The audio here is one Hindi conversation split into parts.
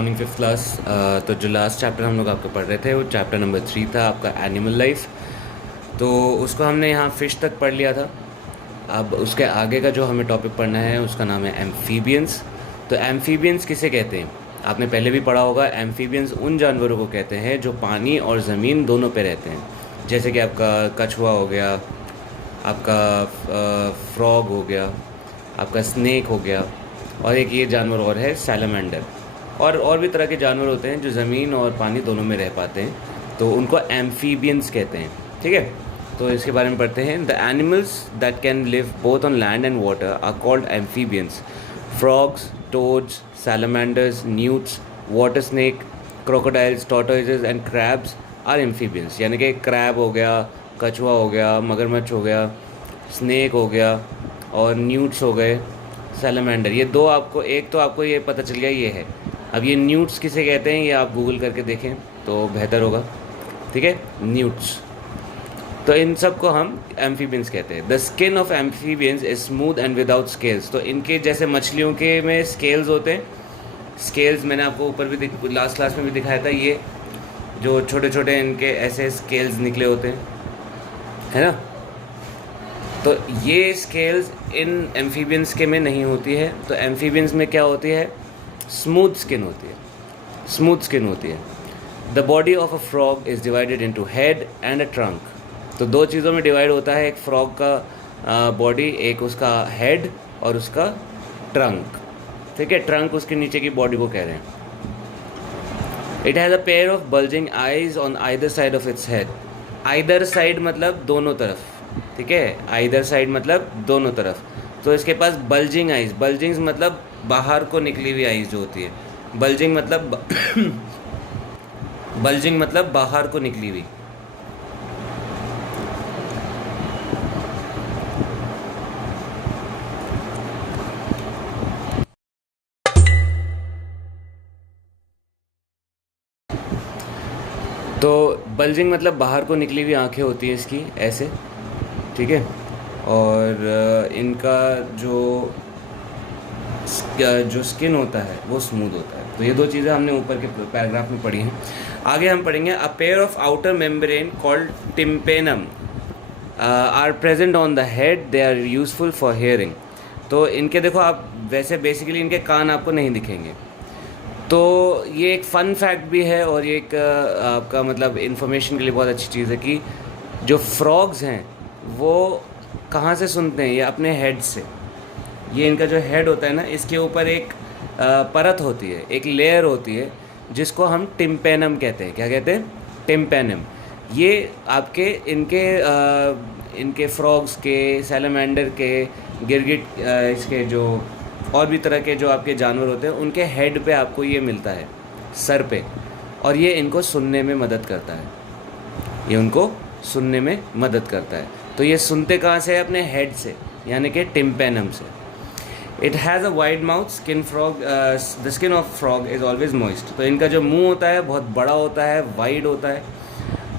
Morning fifth class. तो जो लास्ट चैप्टर हम लोग आपके पढ़ रहे थे वो चैप्टर नंबर 3 था आपका एनिमल लाइफ। तो उसको हमने यहाँ फ़िश तक पढ़ लिया था। अब उसके आगे का जो हमें टॉपिक पढ़ना है उसका नाम है एम्फीबियंस। तो एम्फीबियंस किसे कहते हैं आपने पहले भी पढ़ा होगा। एम्फीबियंस उन जानवरों को कहते हैं जो पानी और ज़मीन दोनों पे रहते हैं, जैसे कि आपका कछुआ हो गया, आपका फ्रॉग हो गया, आपका स्नेक हो गया, और एक ये जानवर और है सैलमेंडर। और भी तरह के जानवर होते हैं जो ज़मीन और पानी दोनों में रह पाते हैं, तो उनको एम्फीबियंस कहते हैं। ठीक है, तो इसके बारे में पढ़ते हैं। The animals that can live both on land and water are called amphibians. Frogs, toads, salamanders, newts, water snake, crocodiles, tortoises and crabs are amphibians. यानी कि क्रैब हो गया, कछुआ हो गया, मगरमच्छ हो गया, स्नेक हो गया और न्यूट्स हो गए, सैलमेंडर। ये दो आपको, एक तो आपको ये पता चल गया ये है। अब ये न्यूट्स किसे कहते हैं ये आप गूगल करके देखें तो बेहतर होगा। ठीक है, न्यूट्स। तो इन सब को हम एम्फीबियंस कहते हैं। The skin of amphibians is smooth and without scales. तो इनके जैसे मछलियों के में स्केल्स होते हैं। स्केल्स मैंने आपको ऊपर भी लास्ट क्लास में भी दिखाया था, ये जो छोटे छोटे इनके ऐसे स्केल्स निकले होते हैं, है ना। तो ये स्केल्स इन एम्फीबियंस के में नहीं होती है। तो एम्फीबियंस में क्या होती है, स्मूथ स्किन होती है, स्मूथ स्किन होती है। The body of a frog is divided into head and a trunk. तो दो चीज़ों में डिवाइड होता है, एक फ्रॉग का बॉडी, एक उसका हेड और उसका ट्रंक। ठीक है, ट्रंक उसके नीचे की बॉडी को कह रहे हैं। It has a pair of bulging eyes on either side of its head. Either side मतलब दोनों तरफ। ठीक है, आइदर साइड मतलब दोनों तरफ। तो इसके पास बल्जिंग आइज, बल्जिंग्स मतलब बाहर को निकली हुई आइज जो होती है। बल्जिंग मतलब बल्जिंग मतलब बाहर को निकली हुई। तो बल्जिंग मतलब बाहर को निकली हुई आंखें होती हैं इसकी ऐसे। ठीक है, और इनका जो स्किन होता है वो स्मूथ होता है। तो ये दो चीज़ें हमने ऊपर के पैराग्राफ में पढ़ी हैं। आगे हम पढ़ेंगे a pair of outer membrane called tympanum are present on the head, they are useful for hearing. तो इनके देखो आप, वैसे बेसिकली इनके कान आपको नहीं दिखेंगे। तो ये एक फ़न फैक्ट भी है और ये एक आपका मतलब इन्फॉर्मेशन के लिए बहुत अच्छी चीज़ है कि जो फ्रॉग्स हैं वो कहाँ से सुनते हैं, ये अपने हेड से। ये इनका जो हेड होता है ना, इसके ऊपर एक परत होती है, एक लेयर होती है जिसको हम टिम्पेनम कहते हैं। क्या कहते हैं, टिम्पेनम। ये आपके इनके फ्रॉग्स के, सैलमेंडर के, गिरगिट, इसके जो और भी तरह के जो आपके जानवर होते हैं उनके हेड पे आपको ये मिलता है, सर पे। और ये इनको सुनने में मदद करता है, ये उनको सुनने में मदद करता है। तो ये सुनते कहाँ से है, अपने हेड से, यानी कि टिम्पेनम से। It has a wide mouth, skin frog, the skin of frog is always moist. तो इनका जो मुंह होता है बहुत बड़ा होता है, वाइड होता है,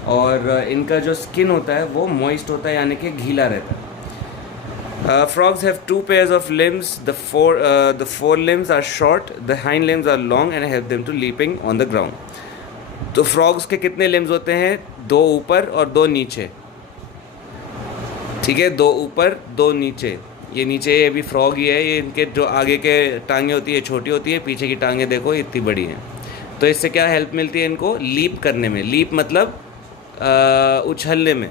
और इनका जो स्किन होता है वो मॉइस्ट होता है, यानी कि गीला रहता है। Frogs have two pairs of limbs. The forelimbs are short, the hind limbs are long and help them to leaping on the ground. तो frogs के कितने limbs होते हैं, दो ऊपर और दो नीचे। ठीक है, दो ऊपर दो नीचे। ये नीचे ये भी फ्रॉग ही है, ये इनके जो आगे के टांगें होती है छोटी होती है, पीछे की टांगें देखो इतनी बड़ी हैं। तो इससे क्या हेल्प मिलती है इनको, लीप करने में। लीप मतलब उछलने में।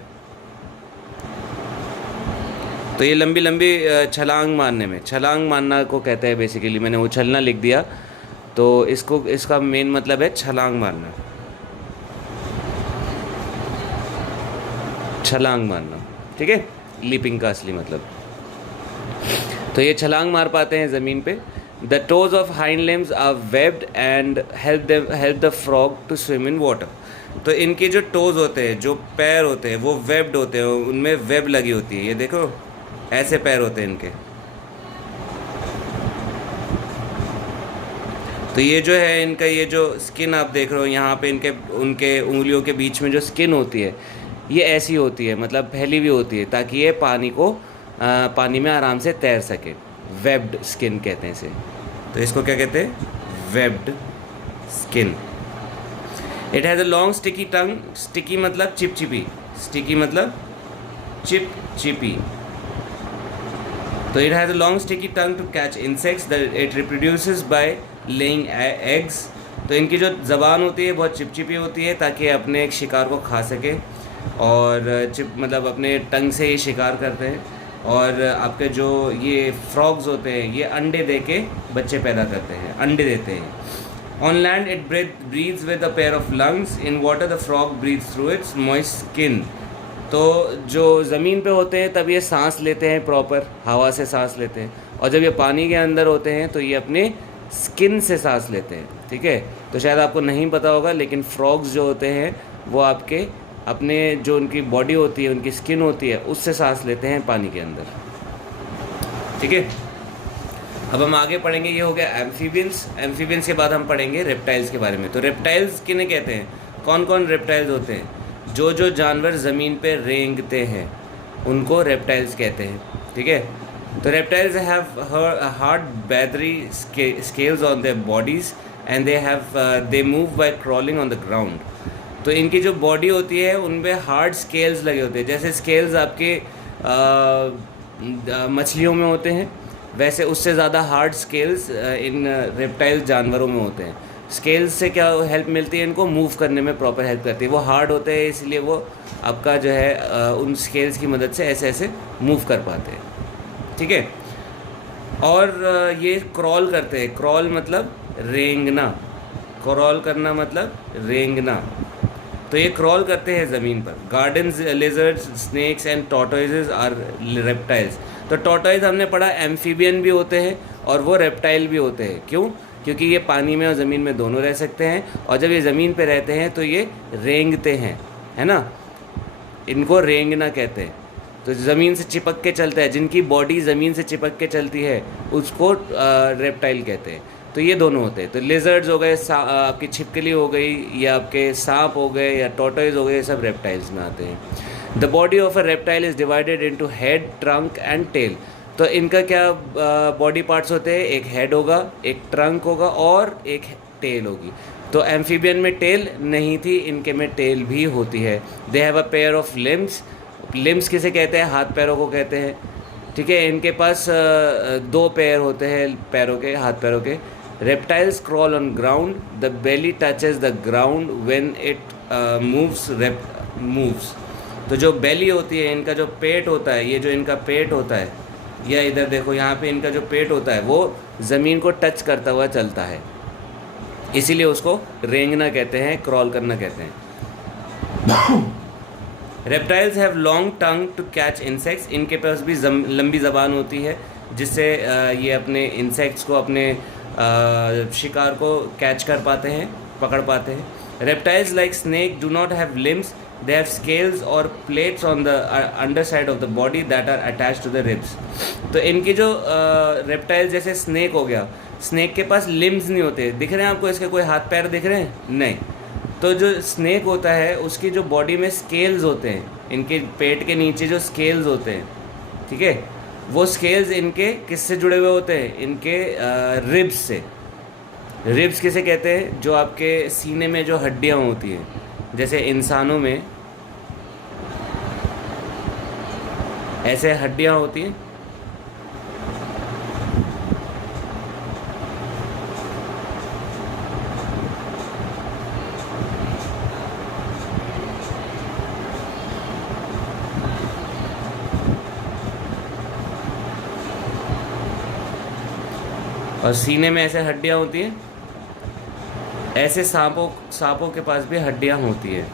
तो ये लंबी लंबी छलांग मारने में, छलांग मारना को कहते हैं बेसिकली। मैंने उछलना लिख दिया, तो इसका मेन मतलब है छलांग मारना, छलांग मारना। ठीक है, लीपिंग का असली मतलब। तो ये छलांग मार पाते हैं ज़मीन पे। The toes of hind limbs are webbed and help the frog to swim in water. तो इनके जो टोज होते हैं, जो पैर होते हैं, वो वेब्ड होते हैं, उनमें वेब लगी होती है। ये देखो ऐसे पैर होते हैं इनके। तो ये जो है इनका, ये जो स्किन आप देख रहे हो यहाँ पे, उनके उंगलियों के बीच में जो स्किन होती है ये ऐसी होती है, मतलब फैली हुई होती है, ताकि ये पानी में आराम से तैर सके। वेब्ड स्किन कहते हैं इसे। तो इसको क्या कहते हैं, webbed skin. It has a long sticky tongue, sticky मतलब चिपचिपी, स्टिकी मतलब चिपचिपी। तो it has a long sticky tongue to catch insects, it reproduces by laying eggs. तो इनकी जो ज़बान होती है बहुत चिपचिपी होती है ताकि अपने एक शिकार को खा सके, और चिप मतलब अपने टंग से ये शिकार करते हैं। और आपके जो ये फ्रॉग्स होते हैं ये अंडे दे के बच्चे पैदा करते हैं, अंडे देते हैं। On land it breathes with a pair of lungs, in water the frog breathes through its moist skin. तो जो ज़मीन पे होते हैं तब ये सांस लेते हैं, प्रॉपर हवा से सांस लेते हैं, और जब ये पानी के अंदर होते हैं तो ये अपने स्किन से सांस लेते हैं। ठीक है, तो शायद आपको नहीं पता होगा, लेकिन फ्रॉग्स जो होते हैं वो आपके अपने जो उनकी बॉडी होती है, उनकी स्किन होती है, उससे सांस लेते हैं पानी के अंदर। ठीक है, अब हम आगे पढ़ेंगे, ये हो गया एम्फीबियंस। एम्फीबियंस के बाद हम पढ़ेंगे रेप्टाइल्स के बारे में। तो रेप्टाइल्स किन्हें कहते हैं, कौन कौन रेप्टाइल्स होते हैं? जो जानवर ज़मीन पे रेंगते हैं उनको रेप्टाइल्स कहते हैं। ठीक है, तो reptiles have hard battery scales on their bodies and they move by crawling on the ground. तो इनकी जो बॉडी होती है उन पे हार्ड स्केल्स लगे होते हैं, जैसे स्केल्स आपके मछलियों में होते हैं, वैसे उससे ज़्यादा हार्ड स्केल्स इन रेप्टाइल जानवरों में होते हैं। स्केल्स से क्या हेल्प मिलती है, इनको मूव करने में प्रॉपर हेल्प करती है। वो हार्ड होते हैं इसलिए वो आपका जो है उन स्केल्स की मदद से ऐसे ऐसे मूव कर पाते हैं। ठीक है, और ये क्रॉल करते हैं। क्रॉल मतलब रेंगना, क्रॉल करना मतलब रेंगना। तो ये क्रॉल करते हैं ज़मीन पर। Gardens, lizards, snakes and tortoises are reptiles. तो टॉर्टोइज हमने पढ़ा एम्फीबियन भी होते हैं और वो रेप्टाइल भी होते हैं। क्यों? क्योंकि ये पानी में और ज़मीन में दोनों रह सकते हैं, और जब ये ज़मीन पे रहते हैं तो ये रेंगते हैं, है ना, इनको रेंगना कहते हैं। तो ज़मीन से चिपक के चलता है, जिनकी बॉडी ज़मीन से चिपक के चलती है उसको रेप्टाइल कहते हैं। तो ये दोनों होते हैं। तो लेजर्ड्स हो गए, आपकी छिपकली हो गई, या आपके सांप हो गए, या टॉर्टोइज हो गए, ये सब रेप्टाइल्स में आते हैं। The body of a reptile is divided into head, trunk and tail. तो इनका क्या बॉडी पार्ट्स होते हैं, एक हेड होगा, एक ट्रंक होगा और एक टेल होगी। तो एम्फीबियन में टेल नहीं थी, इनके में टेल भी होती है। They have a pair of limbs. Limbs किसे कहते हैं? हाथ पैरों को कहते हैं। ठीक है, इनके पास दो पैर होते हैं पैरों के, हाथ पैरों के। Reptiles crawl on ground, the belly touches the ground when it moves. तो जो बेली होती है, इनका जो पेट होता है, ये जो इनका पेट होता है, या इधर देखो यहाँ पे इनका जो पेट होता है वो ज़मीन को टच करता हुआ चलता है, इसीलिए उसको रेंगना कहते हैं, क्रॉल करना कहते हैं। Reptiles have long tongue to catch insects. इनके पास भी लंबी ज़बान होती है जिससे ये अपने इंसेक्ट्स को, अपने शिकार को कैच कर पाते हैं, पकड़ पाते हैं। Reptiles like snake do not have limbs, they have scales और plates on the under side of the body that are attached to the ribs. तो इनकी जो रेप्टाइल्स, जैसे स्नेक हो गया, स्नेक के पास लिम्स नहीं होते। दिख रहे हैं आपको इसके कोई हाथ पैर दिख रहे हैं? नहीं। तो जो स्नेक होता है उसकी जो बॉडी में स्केल्स होते हैं, इनके पेट के नीचे जो स्केल्स होते हैं, ठीक है, वो स्केल्स इनके किससे जुड़े हुए होते हैं? इनके रिब्स से। रिब्स किसे कहते हैं? जो आपके सीने में जो हड्डियाँ होती हैं, जैसे इंसानों में ऐसे हड्डियाँ होती हैं, और सीने में ऐसे हड्डियाँ होती हैं। ऐसे सांपों के पास भी हड्डियाँ होती है।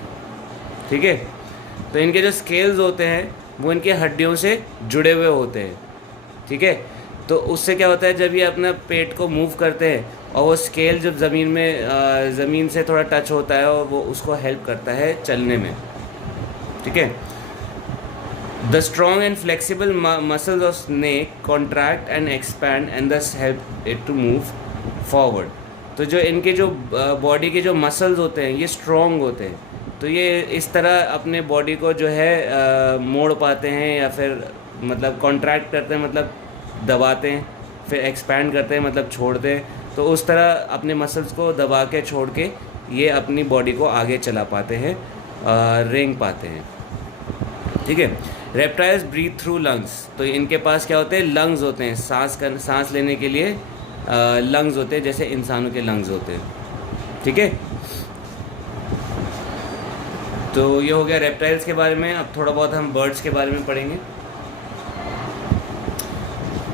ठीक है, तो इनके जो स्केल्स होते हैं वो इनके हड्डियों से जुड़े हुए होते हैं। ठीक है, तो उससे क्या होता है, जब ये अपना पेट को मूव करते हैं और वो स्केल जब ज़मीन से थोड़ा टच होता है और वो उसको हेल्प करता है चलने में। ठीक है, the strong and flexible muscles of snake contract and expand and thus help it to move forward. तो जो इनके जो बॉडी के जो मसल्स होते हैं ये स्ट्रॉन्ग होते हैं, तो ये इस तरह अपने बॉडी को जो है मोड़ पाते हैं, या फिर मतलब कॉन्ट्रैक्ट करते हैं मतलब दबाते हैं, फिर एक्सपैंड करते हैं मतलब छोड़ते हैं। तो उस तरह अपने मसल्स को दबा के छोड़ के ये अपनी बॉडी को आगे चला पाते हैं, रेंग पाते हैं। ठीक है। रेप्टाइल्स ब्रीथ थ्रू लंग्स, तो इनके पास क्या होते हैं, लंग्स होते हैं, सांस लेने के लिए लंग्स होते हैं, जैसे इंसानों के लंग्स होते हैं। ठीक है। तो ये हो गया रेप्टाइल्स के बारे में। अब थोड़ा बहुत हम बर्ड्स के बारे में पढ़ेंगे।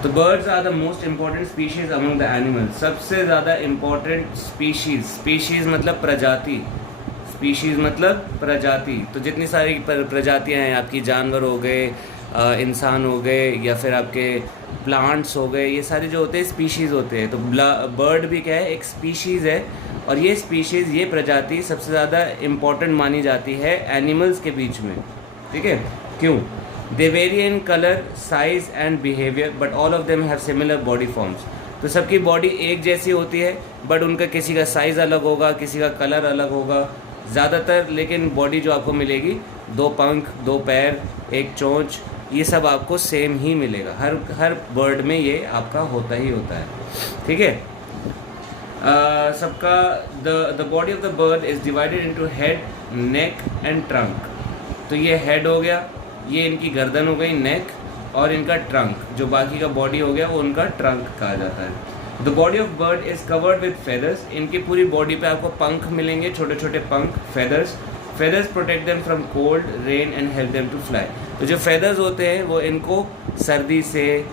तो birds are the most important species among the animals. सबसे ज़्यादा इम्पॉर्टेंट स्पीशीज़ मतलब प्रजाति, स्पीशीज़ मतलब प्रजाति। तो जितनी सारी प्रजातियां हैं आपकी, जानवर हो गए, इंसान हो गए, या फिर आपके प्लांट्स हो गए, ये सारे जो होते हैं स्पीशीज़ होते हैं। तो बर्ड भी क्या है, एक स्पीशीज़ है। और ये स्पीशीज़, ये प्रजाति सबसे ज़्यादा इम्पॉर्टेंट मानी जाती है एनिमल्स के बीच में। ठीक है। क्यों? They vary in colour, size and behaviour, but all of them have similar body forms. तो सबकी बॉडी एक जैसी होती है, बट उनका किसी का साइज़ अलग होगा, किसी का कलर अलग होगा ज़्यादातर, लेकिन बॉडी जो आपको मिलेगी, 2 पंख, 2 पैर, 1 चोंच, ये सब आपको सेम ही मिलेगा। हर बर्ड में ये आपका होता ही होता है। ठीक है। सबका the body of the bird is divided into head, neck and trunk. तो ये हेड हो गया, ये इनकी गर्दन हो गई, नेक, और इनका ट्रंक, जो बाकी का बॉडी हो गया, वो उनका ट्रंक कहा जाता है। The body of bird is covered with feathers. इनकी पूरी बॉडी पे आपको पंख मिलेंगे, छोटे छोटे पंख, feathers. Feathers protect them from cold, rain and help them to fly. तो जो फेदर्स होते हैं वो इनको सर्दी से,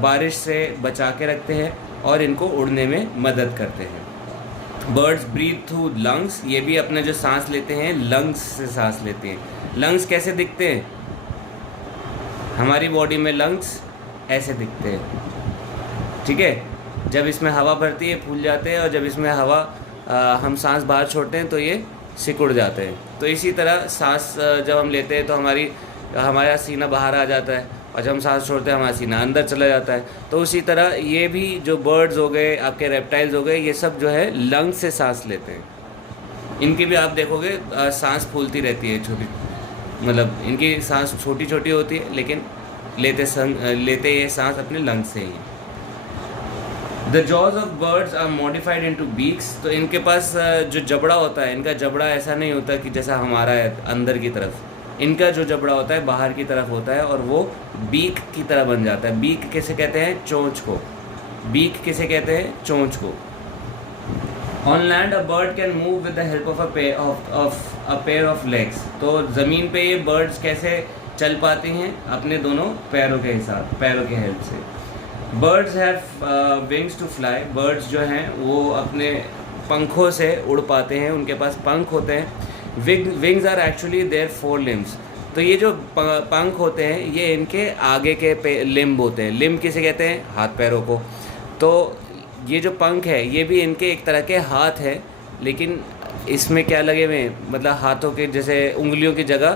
बारिश से बचा के रखते हैं और इनको उड़ने में मदद करते हैं। Birds breathe through lungs. ये भी अपना जो सांस लेते हैं, लंग्स से सांस लेते हैं। लंग्स कैसे दिखते हैं? हमारी बॉडी में लंग्स ऐसे दिखते हैं। ठीक है। जब इसमें हवा भरती है फूल जाते हैं, और जब इसमें हवा हम सांस बाहर छोड़ते हैं तो ये सिकुड़ जाते हैं। तो इसी तरह सांस जब हम लेते हैं तो हमारा सीना बाहर आ जाता है, और जब हम सांस छोड़ते हैं हमारा सीना अंदर चला जाता है। तो उसी तरह ये भी जो बर्ड्स हो गए, आपके रेप्टाइल्स हो गए, ये सब जो है लंग्स से सांस लेते हैं। इनकी भी आप देखोगे सांस फूलती रहती है, छोटी, मतलब इनकी सांस छोटी छोटी होती है, लेकिन लेते ये सांस अपने लंग्स से ही। The jaws of birds are modified into beaks. तो इनके पास जो जबड़ा होता है, इनका जबड़ा ऐसा नहीं होता कि जैसा हमारा है अंदर की तरफ। इनका जो जबड़ा होता है बाहर की तरफ होता है, और वो बीक की तरह बन जाता है। बीक किसे कहते हैं? चोंच को। बीक किसे कहते हैं? चोंच को। On land a bird can move with the help of a pair of legs. तो ज़मीन पे ये बर्ड्स कैसे चल पाती हैं? अपने दोनों पैरों के हेल्प से। Birds have wings to fly. Birds जो हैं वो अपने पंखों से उड़ पाते हैं, उनके पास पंख होते हैं। Wings are actually their 4 limbs. तो ये जो पंख होते हैं ये इनके आगे के लिम्ब होते हैं। लिम्ब किसे कहते हैं? हाथ पैरों को। तो ये जो पंख है ये भी इनके एक तरह के हाथ है, लेकिन इसमें क्या लगे हुए हैं, मतलब हाथों के जैसे उंगलियों की जगह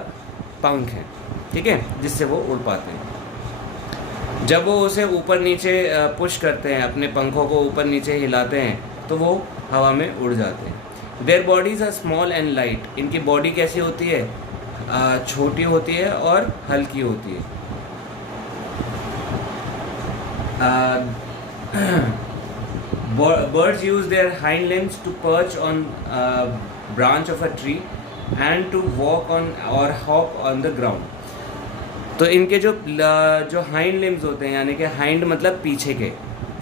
पंख हैं। ठीक है, जिससे वो उड़ पाते हैं। जब वो उसे ऊपर नीचे पुश करते हैं, अपने पंखों को ऊपर नीचे हिलाते हैं, तो वो हवा में उड़ जाते हैं। Their bodies are small and light. इनकी बॉडी कैसी होती है? छोटी होती है और हल्की होती है। Birds use their hind limbs to perch on a branch of a tree and to walk on or hop on the ground. तो इनके जो हाइंड लिम्स होते हैं, यानी कि हाइंड मतलब पीछे के,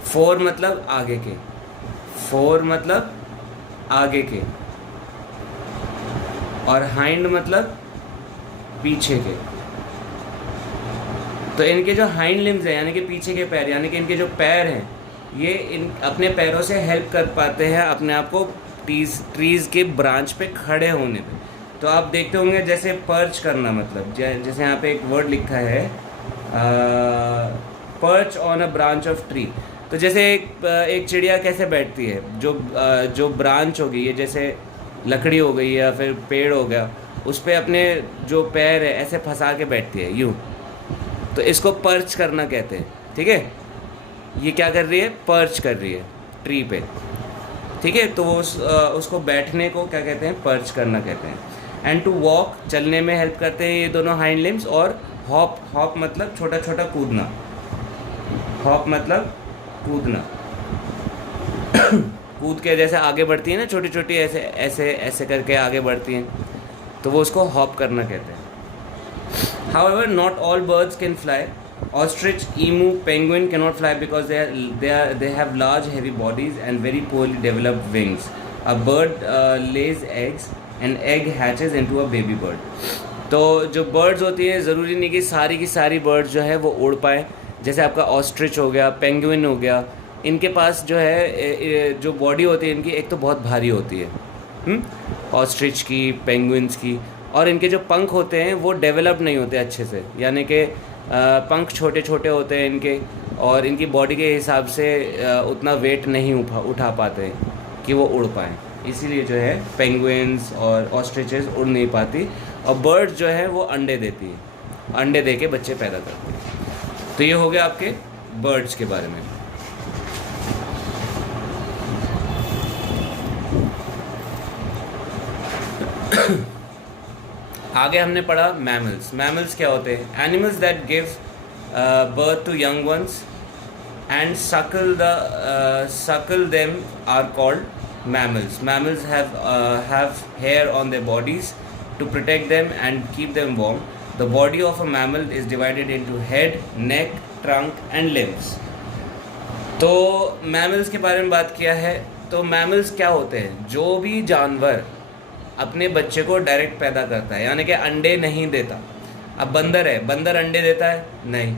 फोर मतलब आगे के, फोर मतलब आगे के, और हाइंड मतलब पीछे के। तो इनके जो हाइंड लिम्स हैं, यानी कि पीछे के पैर, यानी कि इनके जो पैर हैं, ये अपने पैरों से हेल्प कर पाते हैं अपने आप को ट्रीज़ के ब्रांच पे खड़े होने पे। तो आप देखते होंगे जैसे पर्च करना, मतलब जैसे यहाँ पे एक वर्ड लिखा है perch on a branch of tree. तो जैसे एक चिड़िया कैसे बैठती है, जो ब्रांच होगी, ये जैसे लकड़ी हो गई या फिर पेड़ हो गया, उस पर अपने जो पैर है ऐसे फंसा के बैठती है यूँ। तो इसको पर्च करना कहते हैं। ठीक है, ये क्या कर रही है? पर्च कर रही है ट्री पे। ठीक है, तो उसको बैठने को क्या कहते हैं? पर्च करना कहते हैं। एंड टू वॉक, चलने में हेल्प करते हैं ये दोनों हाइंड लिम्स। और हॉप मतलब छोटा छोटा कूदना, हॉप मतलब कूदना। कूद के जैसे आगे बढ़ती है ना, छोटी छोटी ऐसे ऐसे ऐसे करके आगे बढ़ती हैं, तो वो उसको हॉप करना कहते हैं. However, not all birds can fly. Ostrich, emu, penguin cannot fly because they have large, heavy bodies and very poorly developed wings. A bird lays eggs, and egg hatches into a baby bird. तो जो birds होती हैं, ज़रूरी नहीं कि की सारी birds जो है वो उड़ पाए. जैसे आपका ऑस्ट्रिच हो गया, पेंगुइन हो गया, इनके पास जो है जो बॉडी होती है इनकी, एक तो बहुत भारी होती है ऑस्ट्रिच की, पेंगुइन्स की, और इनके जो पंख होते हैं वो डेवलप नहीं होते अच्छे से, यानी कि पंख छोटे छोटे होते हैं इनके, और इनकी बॉडी के हिसाब से उतना वेट नहीं उठा पाते हैं कि वो उड़ पाएँ. इसीलिए जो है पेंगुइन्स और ऑस्ट्रिचेस उड़ नहीं पाती. और बर्ड्स जो है वो अंडे देती है, अंडे दे के बच्चे पैदा करते हैं. तो ये हो गया आपके बर्ड्स के बारे में. आगे हमने पढ़ा मैमल्स. मैमल्स क्या होते हैं? Animals that give birth to young ones and suckle them are called mammals. Mammals have hair on their bodies to protect them and keep them warm. The body of a mammal is divided into head, neck, trunk and limbs. तो मैमल्स के बारे में बात किया है. तो मैमल्स क्या होते हैं? जो भी जानवर अपने बच्चे को डायरेक्ट पैदा करता है, यानी कि अंडे नहीं देता. अब बंदर है, बंदर अंडे देता है? नहीं.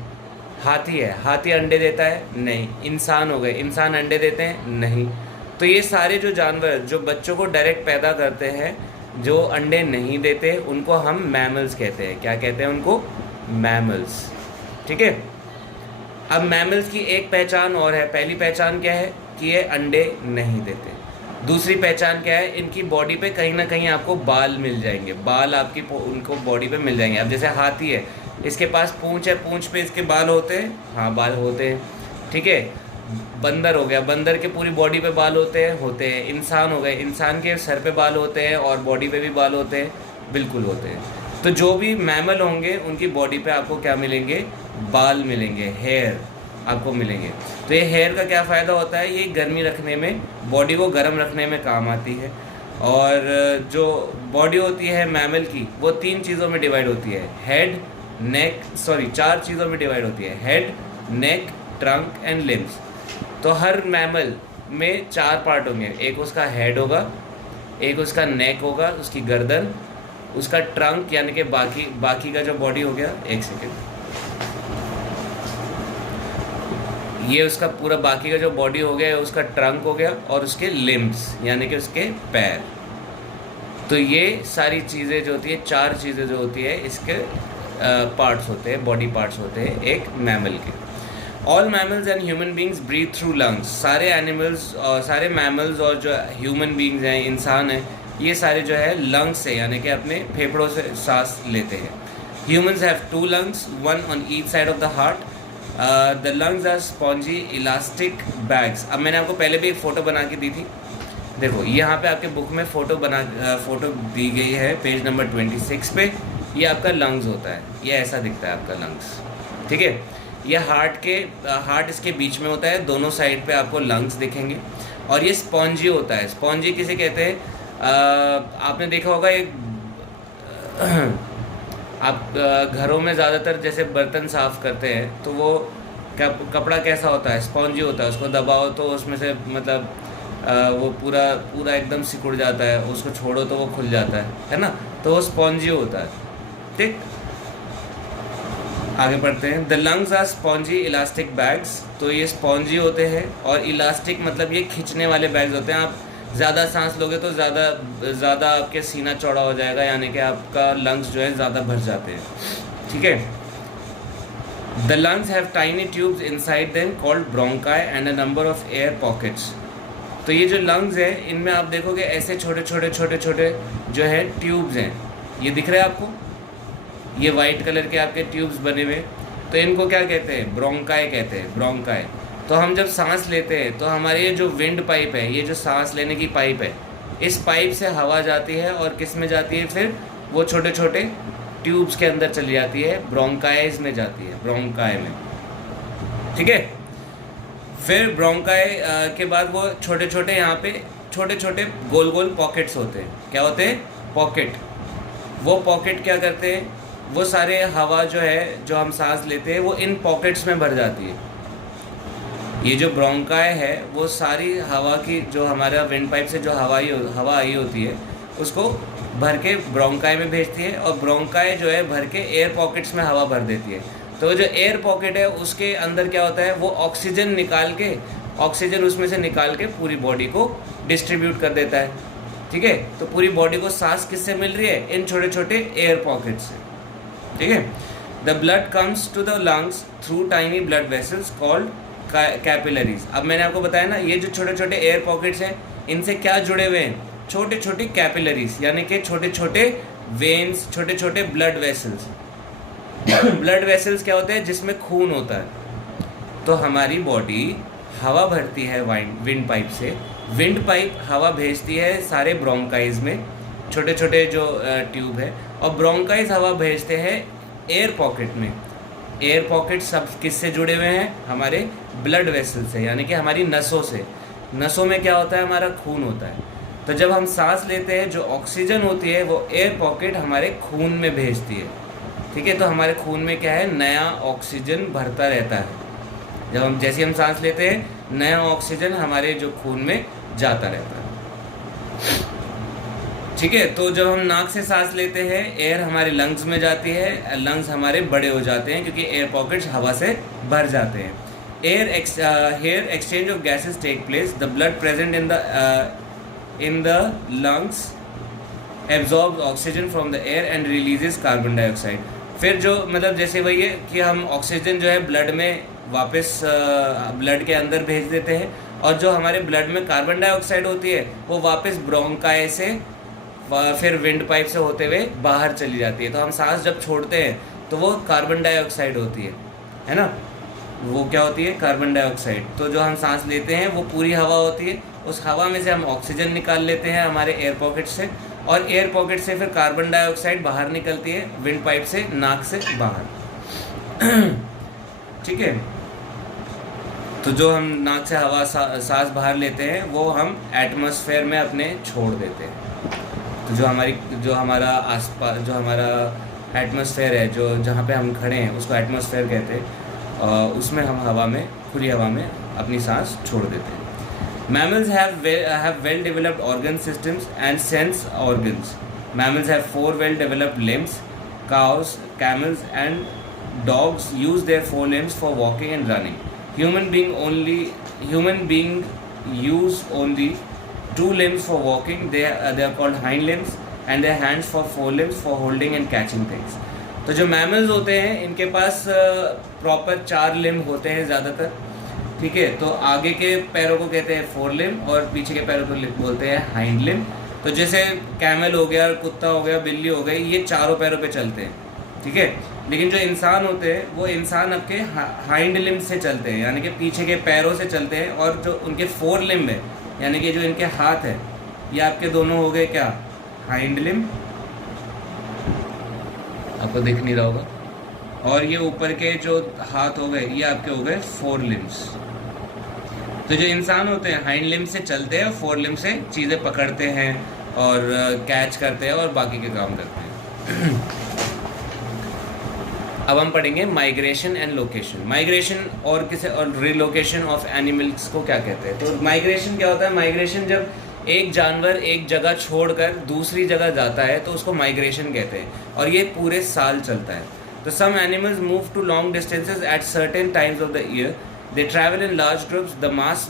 हाथी है, हाथी अंडे देता है? नहीं. इंसान हो गए, इंसान अंडे देते हैं? नहीं. तो ये सारे जो जानवर जो बच्चों को डायरेक्ट पैदा करते हैं, जो अंडे नहीं देते, उनको हम मैमल्स कहते हैं. क्या कहते हैं उनको? मैमल्स. ठीक है. अब मैमल्स की एक पहचान और है. पहली पहचान क्या है? कि ये अंडे नहीं देते. दूसरी पहचान क्या है? इनकी बॉडी पे कहीं ना कहीं आपको बाल मिल जाएंगे. बाल आपकी उनको बॉडी पे मिल जाएंगे. अब जैसे हाथी है, इसके पास पूंछ है, पूंछ पे इसके बाल होते हैं. हाँ, बाल होते हैं. ठीक है. बंदर हो गया, बंदर के पूरी बॉडी पे बाल होते हैं. इंसान हो गए, इंसान के सर पे बाल होते हैं और बॉडी पे भी बाल होते हैं. बिल्कुल होते हैं. तो जो भी मैमल होंगे उनकी बॉडी पे आपको क्या मिलेंगे? बाल मिलेंगे, हेयर आपको मिलेंगे. तो ये हेयर का क्या फ़ायदा होता है? ये गर्मी रखने में, बॉडी को गर्म रखने में काम आती है. और जो बॉडी होती है मैमल की, वो 3 चीज़ों में डिवाइड होती है. हेड, नेक, 4 चीज़ों में डिवाइड होती है. Head, neck, trunk and limbs. तो हर मैमल में 4 पार्ट होंगे. एक उसका हेड होगा, एक उसका नेक होगा, उसकी गर्दन, उसका ट्रंक यानी कि बाकी का जो बॉडी हो गया. एक सेकेंड. ये उसका पूरा बाकी का जो बॉडी हो गया, उसका ट्रंक हो गया, और उसके लिम्स यानी कि उसके पैर. तो ये सारी चीज़ें जो होती है, 4 चीज़ें जो होती है, इसके पार्ट्स होते हैं, बॉडी पार्ट्स होते हैं एक मैमल के. All mammals and human beings breathe through lungs. सारे एनिमल्स और सारे मैमल्स और जो ह्यूमन बींग्स हैं, इंसान हैं, ये सारे जो है लंग्स से यानी कि अपने फेफड़ों से सांस लेते हैं. Humans have 2 lungs, 1 on each side of the heart. The lungs are spongy elastic bags. अब मैंने आपको पहले भी एक फ़ोटो बना के दी थी. देखो यहाँ पे आपके बुक में फ़ोटो दी गई है, पेज नंबर 26 पे. ये आपका लंग्स होता है. ये ऐसा दिखता है आपका लंग्स. ठीक है. ये हार्ट इसके बीच में होता है. दोनों साइड पे आपको लंग्स दिखेंगे. और ये स्पॉन्जी होता है. स्पॉन्जी किसे कहते हैं? आपने देखा होगा एक आप घरों में ज़्यादातर जैसे बर्तन साफ़ करते हैं तो वो कपड़ा कैसा होता है? स्पॉन्जी होता है. उसको दबाओ तो उसमें से मतलब वो पूरा एकदम सिकुड़ जाता है. उसको छोड़ो तो वो खुल जाता है ना. तो वो स्पॉन्जी होता है. ठीक. आगे बढ़ते हैं. The lungs are spongy elastic bags. तो ये स्पॉन्जी होते हैं, और इलास्टिक मतलब ये खींचने वाले बैग्स होते हैं. आप ज़्यादा सांस लोगे तो ज़्यादा आपके सीना चौड़ा हो जाएगा, यानी कि आपका लंग्स जो है ज़्यादा भर जाते हैं. ठीक है. The lungs have tiny tubes inside them called bronchi and a number of air pockets. तो ये जो लंग्स है, इनमें आप देखोगे ऐसे छोटे छोटे जो है ट्यूब्स हैं. ये दिख रहा है आपको? ये वाइट कलर के आपके ट्यूब्स बने हुए. तो इनको क्या कहते हैं? ब्रोंकाई कहते हैं. ब्रोंकाई. तो हम जब सांस लेते हैं तो हमारे ये जो विंड पाइप है, ये जो सांस लेने की पाइप है, इस पाइप से हवा जाती है और किस में जाती है? फिर वो छोटे छोटे ट्यूब्स के अंदर चली जाती है, ब्रोंकाइज में जाती है, ब्रोंकाई में. ठीक है. फिर ब्रोंकाई के बाद वो छोटे छोटे यहाँ पे छोटे छोटे गोल गोल पॉकेट्स होते हैं। क्या होते हैं? पॉकेट। वो पॉकेट क्या करते हैं? वो सारे हवा जो है जो हम सांस लेते हैं वो इन पॉकेट्स में भर जाती है। ये जो ब्रोंकाई है वो सारी हवा की जो हमारा विंड पाइप से जो हवा आई होती है उसको भर के ब्रोंकाई में भेजती है, और ब्रोंकाई जो है भर के एयर पॉकेट्स में हवा भर देती है। तो जो एयर पॉकेट है उसके अंदर क्या होता है, वो ऑक्सीजन उसमें से निकाल के पूरी बॉडी को डिस्ट्रीब्यूट कर देता है। ठीक है, तो पूरी बॉडी को सांस किससे मिल रही है? इन छोटे छोटे एयर पॉकेट से। ठीक है, the blood comes to the lungs through tiny blood vessels called capillaries. अब मैंने आपको बताया ना, ये जो छोटे छोटे एयर पॉकेट्स हैं इनसे क्या जुड़े हुए हैं? छोटे छोटे कैपिलरीज, यानी कि छोटे छोटे वेन्स, छोटे छोटे ब्लड वेसल्स। ब्लड वेसल्स क्या होते हैं? जिसमें खून होता है। तो हमारी बॉडी हवा भरती है विंड पाइप से, विंड पाइप हवा भेजती है सारे ब्रोंकाइज में, छोटे छोटे जो ट्यूब है, और ब्रोंकाइज हवा भेजते हैं एयर पॉकेट में। एयर पॉकेट सब किससे जुड़े हुए हैं? हमारे ब्लड वेसल से, यानी कि हमारी नसों से। नसों में क्या होता है? हमारा खून होता है। तो जब हम सांस लेते हैं जो ऑक्सीजन होती है वो एयर पॉकेट हमारे खून में भेजती है। ठीक है, तो हमारे खून में क्या है? नया ऑक्सीजन भरता रहता है। जैसे हम सांस लेते हैं नया ऑक्सीजन हमारे जो खून में जाता रहता है। ठीक है, तो जब हम नाक से सांस लेते हैं एयर हमारे लंग्स में जाती है, लंग्स हमारे बड़े हो जाते हैं क्योंकि एयर पॉकेट्स हवा से भर जाते हैं। Here exchange of gases take place, the blood present in the lungs absorb oxygen from the air and releases carbon dioxide. फिर जो मतलब जैसे वही है कि हम ऑक्सीजन जो है ब्लड में वापस ब्लड के अंदर भेज देते हैं, और जो हमारे ब्लड में कार्बन डाइऑक्साइड होती है वो वापस ब्रोंकाई से फिर विंड पाइप से होते हुए बाहर चली जाती है। तो हम सांस जब छोड़ते हैं तो वो कार्बन डाइऑक्साइड होती है ना? वो क्या होती है? Carbon dioxide. तो जो हम सांस लेते हैं वो पूरी हवा होती है, उस हवा में से हम ऑक्सीजन निकाल लेते हैं हमारे एयर पॉकेट से, और एयर पॉकेट से फिर कार्बन डाइऑक्साइड बाहर निकलती है विंड पाइप से, नाक से बाहर। ठीक है, तो जो हम नाक से हवा सांस बाहर लेते हैं वो हम एटमॉस्फेयर में अपने छोड़ देते हैं। तो जो हमारा आसपास जो हमारा एटमॉस्फेयर है, जो जहाँ पे हम खड़े हैं उसको एटमॉस्फेयर कहते हैं, उसमें हम खुली हवा में अपनी सांस छोड़ देते हैं। Mammals have well developed organ systems and sense organs. Mammals have 4 well developed limbs. Cows, camels and dogs use their 4 limbs for walking and running. Human being use only 2 limbs for walking. They are called hind limbs, and their hands for 4 limbs for holding and catching things. तो जो मैमल्स होते हैं इनके पास प्रॉपर 4 लिम्ब होते हैं ज़्यादातर। ठीक है, तो आगे के पैरों को कहते हैं 4 लिम्ब और पीछे के पैरों को बोलते हैं हाइंड लिम्ब। तो जैसे कैमल हो गया, कुत्ता हो गया, बिल्ली हो गई, ये चारों पैरों पे चलते हैं। ठीक है, लेकिन जो इंसान होते हैं वो इंसान आपके हाइंड लिम्ब से चलते हैं, यानी कि पीछे के पैरों से चलते हैं, और जो उनके 4 लिम्ब है यानी कि जो इनके हाथ है ये आपके दोनों हो गए क्या? हाइंड लिम्ब, आपको दिख नहीं रहा होगा, और ये ऊपर के जो हाथ हो गए ये आपके हो गए 4 लिम्ब्स। तो जो इंसान होते हैं हाइंड लिम्ब से चलते हैं, 4 लिम्ब से चीज़ें पकड़ते हैं और कैच करते हैं और बाकी के काम करते हैं। अब हम पढ़ेंगे माइग्रेशन एंड लोकेशन। माइग्रेशन और रिलोकेशन ऑफ एनिमल्स को क्या कहते हैं? तो माइग्रेशन क्या होता है? माइग्रेशन जब एक जानवर एक जगह छोड़कर दूसरी जगह जाता है तो उसको माइग्रेशन कहते हैं, और ये पूरे साल चलता है। तो some animals move to long distances at certain times of the year. They travel in large groups.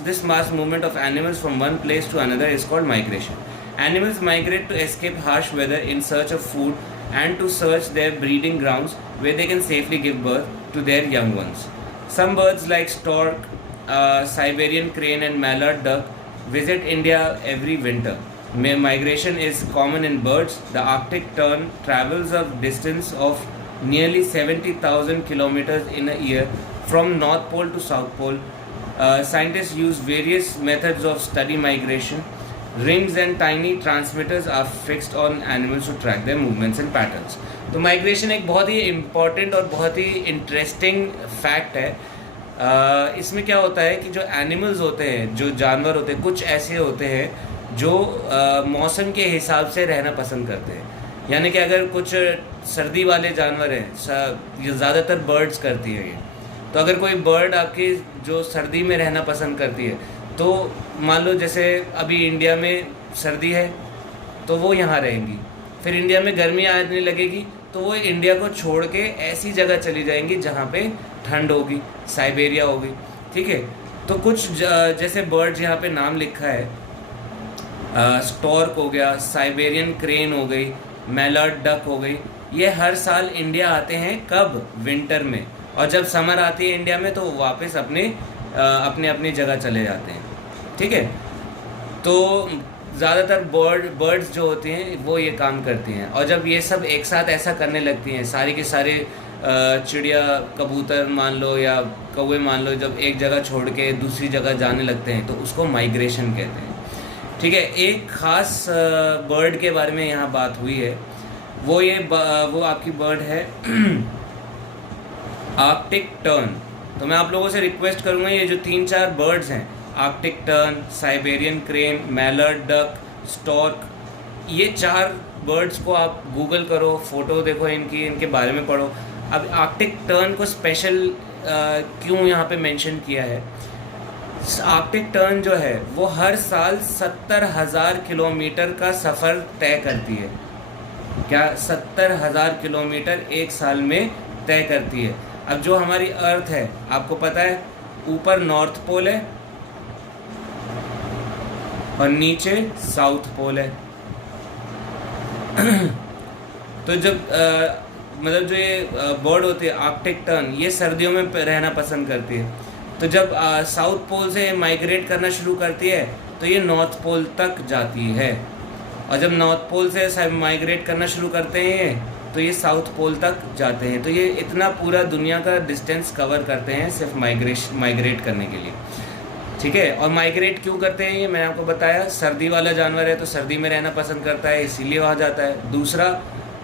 This mass movement of animals from one place to another is called migration. Animals migrate to escape harsh weather in search of food and to search their breeding grounds where they can safely give birth to their young ones. Some birds like stork, Siberian crane and mallard duck visit India every winter. Migration is common in birds. The Arctic tern travels a distance of nearly 70,000 kilometers in a year from North Pole to South Pole. Scientists use various methods of study migration. Rings and tiny transmitters are fixed on animals to track their movements and patterns. तो माइग्रेशन एक बहुत ही इम्पॉर्टेंट और बहुत ही इंटरेस्टिंग फैक्ट है इसमें क्या होता है कि जो एनिमल्स होते हैं, जो जानवर होते हैं, कुछ ऐसे होते हैं जो मौसम के हिसाब से रहना पसंद करते हैं। यानी कि अगर कुछ सर्दी वाले जानवर हैं, ये ज़्यादातर बर्ड्स करती है ये। तो अगर कोई बर्ड आपकी जो सर्दी में रहना पसंद करती है, तो मान लो जैसे अभी इंडिया में सर्दी है तो वो यहाँ रहेंगी, फिर इंडिया में गर्मी आने लगेगी तो वो इंडिया को छोड़ के ऐसी जगह चली जाएंगी जहाँ पे ठंड होगी, साइबेरिया होगी। ठीक है, तो कुछ जैसे बर्ड्स यहाँ पे नाम लिखा है, स्टॉर्क हो गया, साइबेरियन क्रेन हो गई, मैलर्ड डक हो गई, ये हर साल इंडिया आते हैं। कब? विंटर में। और जब समर आती है इंडिया में तो वापस अपने अपनी जगह चले जाते हैं। ठीक है, तो ज़्यादातर बर्ड्स जो होती हैं वो ये काम करती हैं। और जब ये सब एक साथ ऐसा करने लगती हैं, सारी के सारे चिड़िया, कबूतर मान लो या कौवे मान लो, जब एक जगह छोड़ के दूसरी जगह जाने लगते हैं तो उसको माइग्रेशन कहते हैं। ठीक है, एक ख़ास बर्ड के बारे में यहाँ बात हुई है, वो आपकी बर्ड है आर्कटिक टर्न। तो मैं आप लोगों से रिक्वेस्ट करूँगा, ये जो 3-4 बर्ड्स हैं, Arctic tern, Siberian crane, mallard duck, stork, ये 4 बर्ड्स को आप गूगल करो, फ़ोटो देखो इनके बारे में पढ़ो। अब आर्कटिक टर्न को स्पेशल क्यों यहाँ पे मेंशन किया है? आर्कटिक टर्न जो है वो हर साल 70,000 किलोमीटर का सफ़र तय करती है। क्या 70,000 किलोमीटर एक साल में तय करती है? अब जो हमारी अर्थ है, आपको पता है, ऊपर नॉर्थ पोल है और नीचे साउथ पोल है। तो जब मतलब जो ये बर्ड होती है आर्कटिक टर्न, ये सर्दियों में रहना पसंद करती है। तो जब साउथ पोल से माइग्रेट करना शुरू करती है तो ये नॉर्थ पोल तक जाती है, और जब नॉर्थ पोल से माइग्रेट करना शुरू करते हैं तो ये साउथ पोल तक जाते हैं। तो ये इतना पूरा दुनिया का डिस्टेंस कवर करते हैं सिर्फ माइग्रेट करने के लिए। ठीक है, और माइग्रेट क्यों करते हैं ये मैंने आपको बताया। सर्दी वाला जानवर है तो सर्दी में रहना पसंद करता है, इसीलिए वहाँ जाता है। दूसरा,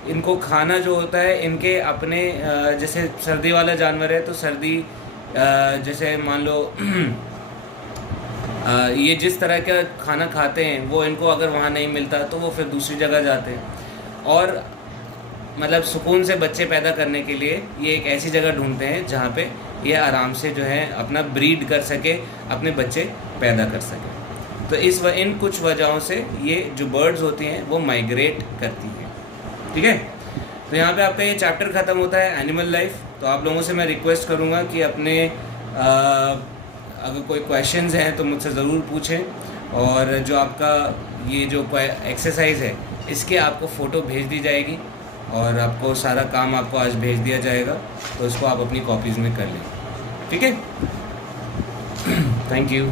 इनको खाना जो होता है, इनके अपने जैसे सर्दी वाला जानवर है तो सर्दी जैसे मान लो ये जिस तरह का खाना खाते हैं वो इनको अगर वहाँ नहीं मिलता तो वो फिर दूसरी जगह जाते हैं। और मतलब सुकून से बच्चे पैदा करने के लिए ये एक ऐसी जगह ढूंढते हैं जहाँ पे ये आराम से जो है अपना ब्रीड कर सके, अपने बच्चे पैदा कर सके। तो इन कुछ वजहों से ये जो बर्ड्स होती हैं वो माइग्रेट करती हैं। ठीक है, तो यहाँ पे आपका ये चैप्टर ख़त्म होता है, एनिमल लाइफ। तो आप लोगों से मैं रिक्वेस्ट करूँगा कि अपने अगर कोई क्वेश्चंस हैं तो मुझसे ज़रूर पूछें, और जो आपका ये जो एक्सरसाइज है इसके आपको फ़ोटो भेज दी जाएगी, और आपको सारा काम आपको आज भेज दिया जाएगा, तो इसको आप अपनी कॉपीज़ में कर लें। ठीक है, थैंक यू।